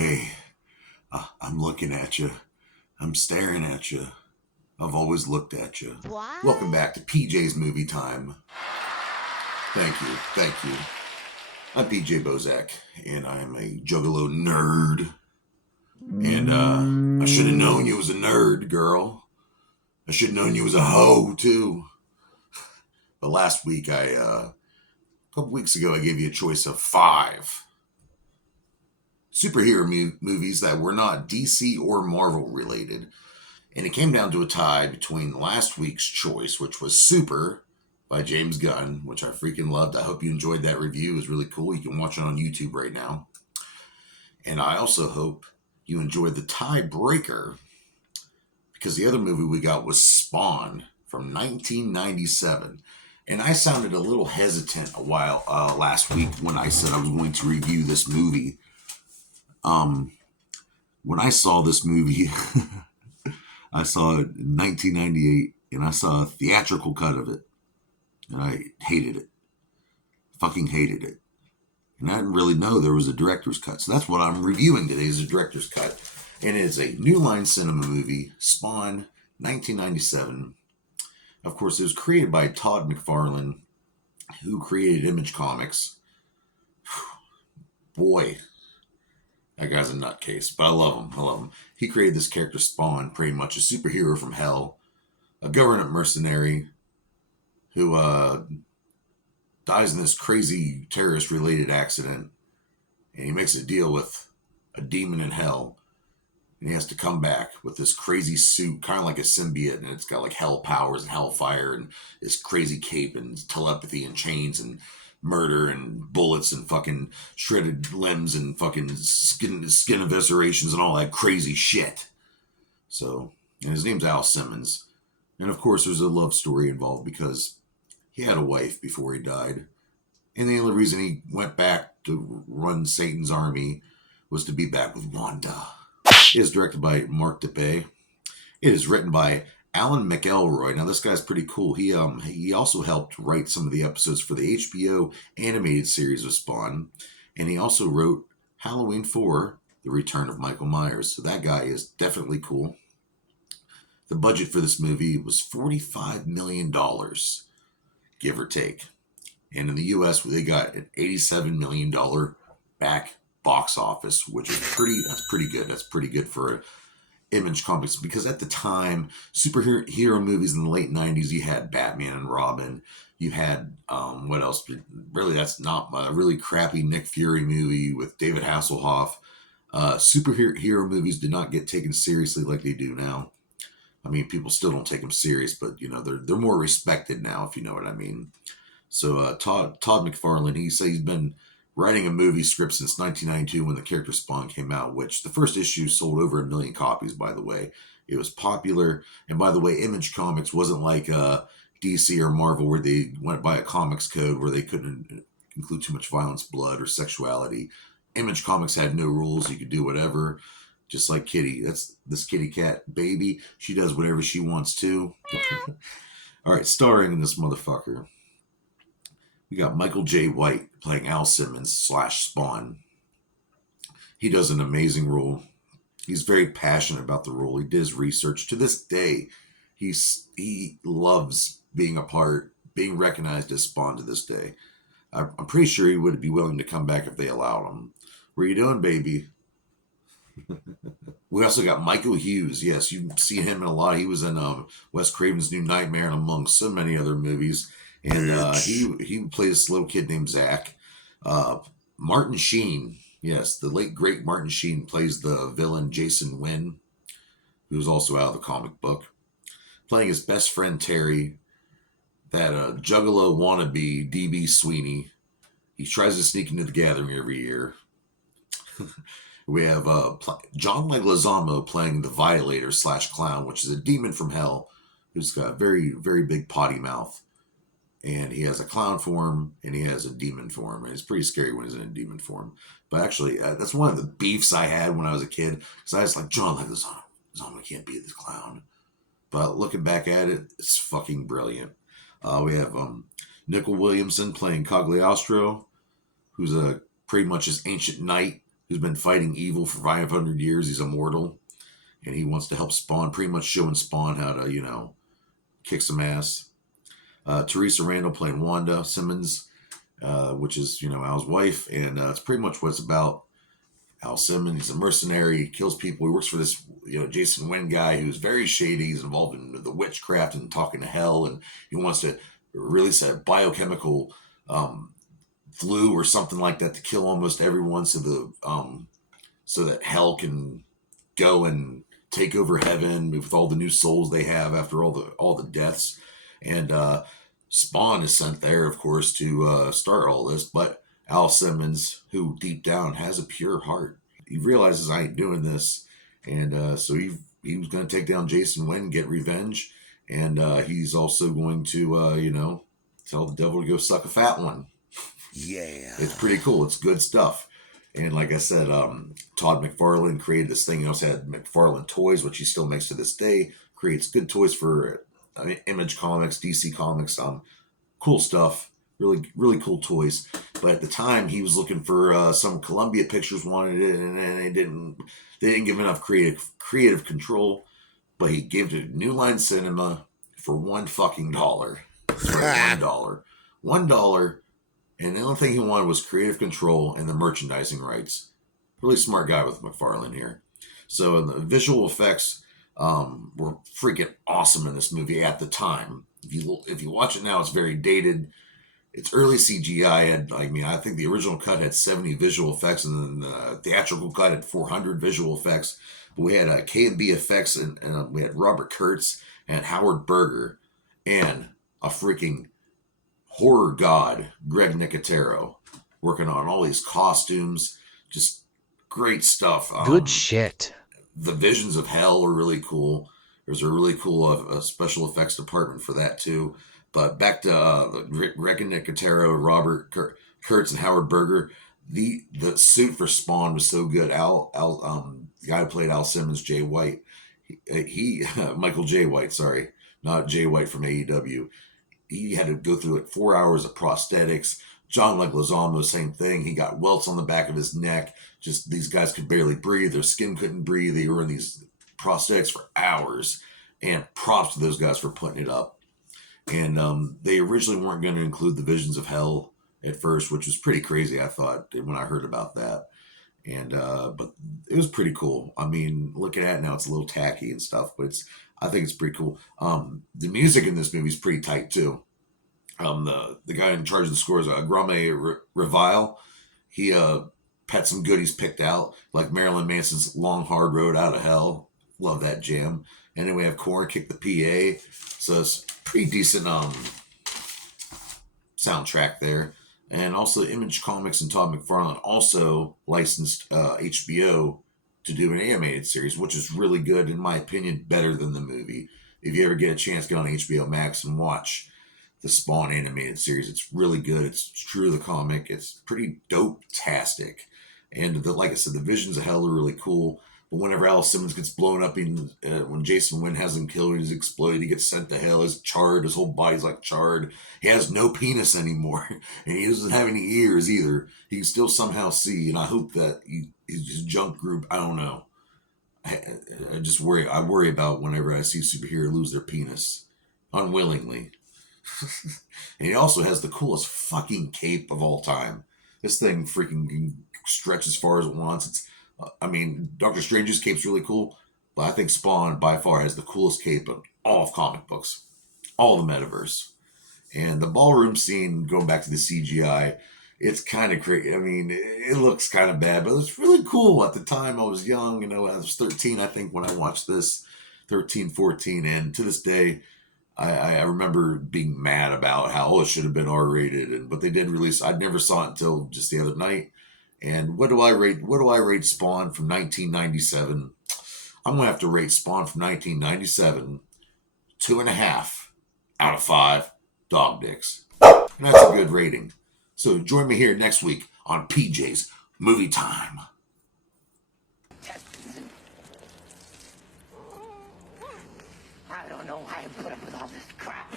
Hey, I'm looking at you. I'm staring at you. I've always looked at you. Welcome What? back to PJ's Movie Time. Thank you. Thank you. I'm PJ Bozak, and I am a Juggalo nerd. And I should have known you was a nerd, girl. I should have known you was a hoe, too. But last week, a couple weeks ago, I gave you a choice of 5 superhero movies that were not DC or Marvel related. And it came down to a tie between last week's choice, which was Super by James Gunn, which I freaking loved. I hope you enjoyed that review. It was really cool. You can watch it on YouTube right now. And I also hope you enjoyed the tiebreaker because the other movie we got was Spawn from 1997. And I sounded a little hesitant a while last week when I said I was going to review this movie. When I saw this movie, I saw it in 1998 and I saw a theatrical cut of it. And I hated it. Fucking hated it. And I didn't really know there was a director's cut. So that's what I'm reviewing today is a director's cut. And it is a New Line Cinema movie, Spawn, 1997. Of course, it was created by Todd McFarlane, who created Image Comics. Boy, that guy's a nutcase, but I love him. I love him. He created this character, Spawn, pretty much a superhero from hell, a government mercenary who dies in this crazy terrorist-related accident, and he makes a deal with a demon in hell, and he has to come back with this crazy suit, kind of like a symbiote, and it's got like hell powers and hellfire and this crazy cape and telepathy and chains and murder and bullets and fucking shredded limbs and fucking skin eviscerations and all that crazy shit. So, and his name's Al Simmons. And of course, there's a love story involved because he had a wife before he died. And the only reason he went back to run Satan's army was to be back with Wanda. It is directed by Mark Dippe. It is written by Alan McElroy. Now this guy's pretty cool. He also helped write some of the episodes for the HBO animated series of Spawn, and he also wrote Halloween 4: The Return of Michael Myers. So that guy is definitely cool. The budget for this movie was $45 million, give or take. And in the US, they got an $87 million back box office, which is that's pretty good. That's pretty good for Image Comics because at the time, superhero movies in the late 90s, you had Batman and Robin. You had, what else? Really, that's not a really crappy Nick Fury movie with David Hasselhoff. Superhero movies did not get taken seriously like they do now. I mean, people still don't take them serious, but you know they're more respected now, if you know what I mean. So Todd McFarlane, he said he's been writing a movie script since 1992 when the character Spawn came out, which the first issue sold over 1 million copies, by the way. It was popular. And by the way, Image Comics wasn't like DC or Marvel where they went by a comics code where they couldn't include too much violence, blood, or sexuality. Image Comics had no rules. You could do whatever. Just like Kitty. That's this kitty cat baby. She does whatever she wants to. All right, starring in this motherfucker. We got Michael J. White playing Al Simmons / Spawn. He does an amazing role. He's very passionate about the role. He did his research. To this day, he loves being a part, being recognized as Spawn to this day. I'm pretty sure he would be willing to come back if they allowed him. What are you doing, baby? We also got Michael Hughes. Yes, you see him in a lot. He was in Wes Craven's New Nightmare and among so many other movies. And he played a slow kid named Zach. Martin Sheen, yes, the late great Martin Sheen plays the villain Jason Wynn, who's also out of the comic book, playing his best friend Terry, that Juggalo wannabe DB Sweeney. He tries to sneak into the gathering every year. We have John Leguizamo playing the Violator / Clown, which is a demon from hell who's got a very, very big potty mouth. And he has a clown form and he has a demon form. And it's pretty scary when he's in a demon form. But actually, that's one of the beefs I had when I was a kid. Because I was like, John Leguizamo can't be this clown. But looking back at it, it's fucking brilliant. We have Nicol Williamson playing Cagliostro, who's pretty much his ancient knight who's been fighting evil for 500 years. He's immortal, and he wants to help Spawn, pretty much showing Spawn how to, kick some ass. Teresa Randall playing Wanda Simmons, which is, Al's wife, and it's pretty much what it's about. Al Simmons, he's a mercenary, he kills people. He works for this, Jason Wynn guy who's very shady. He's involved in the witchcraft and talking to hell, and he wants to release a biochemical flu or something like that to kill almost everyone, so that hell can go and take over heaven with all the new souls they have after all the deaths. And Spawn is sent there, of course, to start all this, but Al Simmons, who deep down has a pure heart, he realizes I ain't doing this, and so he was going to take down Jason Wynn, get revenge, and he's also going to tell the devil to go suck a fat one. Yeah, it's pretty cool. It's good stuff. And like I said, Todd McFarlane created this thing. He also had McFarlane Toys, which he still makes to this day. Creates good toys for Image Comics, DC Comics, cool stuff. Really, really cool toys. But at the time, he was looking for some Columbia Pictures wanted it, and they didn't give enough creative control. But he gave it to New Line Cinema for $1. That's right, $1. $1. And the only thing he wanted was creative control and the merchandising rights. Really smart guy with McFarlane here. So the visual effects were freaking awesome in this movie at the time. If you watch it now, it's very dated. It's early CGI. I think the original cut had 70 visual effects, and then the theatrical cut had 400 visual effects. But we had K&B effects, and we had Robert Kurtz and Howard Berger, and a freaking horror god, Greg Nicotero, working on all these costumes. Just great stuff. Good shit. The visions of hell are really cool. There's a really cool special effects department for that too. But back to Greg Nicotero, Robert Kurtz, and Howard Berger. The suit for Spawn was so good. The guy who played Al Simmons, Jay White, he Michael Jay White, sorry, not Jay White from AEW. He had to go through like 4 hours of prosthetics. John Leguizamo, same thing. He got welts on the back of his neck. Just these guys could barely breathe. Their skin couldn't breathe. They were in these prosthetics for hours. And props to those guys for putting it up. And they originally weren't going to include the visions of hell at first, which was pretty crazy, I thought, when I heard about that. And but it was pretty cool. I mean, looking at it now, it's a little tacky and stuff, but I think it's pretty cool. The music in this movie is pretty tight too. The guy in charge of the score is Grame Revile. He had some goodies picked out, like Marilyn Manson's "Long Hard Road Out of Hell." Love that jam. And then we have Korn Kick the PA. So it's pretty decent soundtrack there. And also Image Comics and Todd McFarlane also licensed HBO to do an animated series, which is really good, in my opinion, better than the movie. If you ever get a chance, get on HBO Max and watch the Spawn animated series. It's really good. It's true to the comic. It's pretty dope-tastic. And like I said, the visions of hell are really cool. But whenever Al Simmons gets blown up, when Jason Wynn has him killed, he's exploded, he gets sent to hell, he's charred, his whole body's like charred. He has no penis anymore, and he doesn't have any ears either. He can still somehow see, and I hope that his junk group, I don't know. I worry about whenever I see a superhero lose their penis, unwillingly. And he also has the coolest fucking cape of all time. This thing freaking can stretch as far as it wants. Doctor Strange's cape's really cool, but I think Spawn by far has the coolest cape of all of comic books, all the metaverse. And the ballroom scene, going back to the CGI, it's kind of crazy. It looks kind of bad, but it's really cool. At the time, I was young, I was 13, I think, when I watched this, 13, 14, and to this day, I remember being mad about how it should have been R-rated, but they did release. I never saw it until just the other night. And what do I rate Spawn from 1997? I'm gonna have to rate Spawn from 1997 2.5 out of 5 dog dicks, and that's a good rating. So join me here next week on PJ's Movie Time. I don't know why I put up with all this crap.